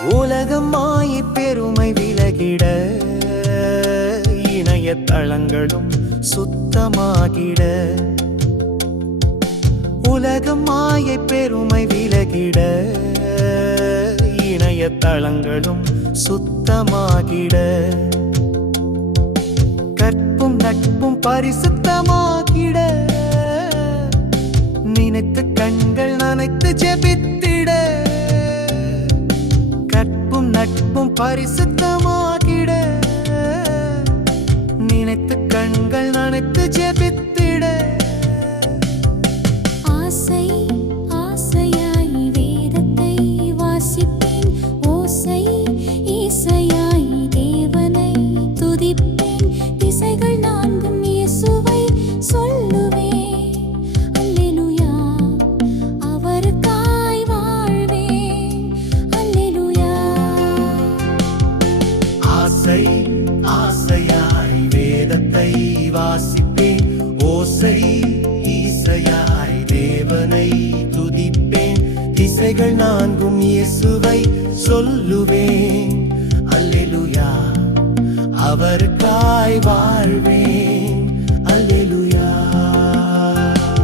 உலகம் மாயி பெருமை விலகிட இணையதளங்களும் சுத்தமாகிட. உலகம் மாயை பெருமை விலகிட இணையதளங்களும் சுத்தமாகிட. கற்பும் நட்பும் பரிசுத்தமாகிட. கற்பும் பரிசுத்தமாகிட நினைத்து கண்கள் நனைத்து ஜெபித்து ஆசை ஆசையாய் வேதத்தை வாசிப்பேன் ஓசை ஈசையாய் தேவனை துதிப்பேன். திசைகள் நான்கும் இயேசுவை சொல்லுவேன். அல்லெலுயா அவருக்காய் வாழ்வேன்.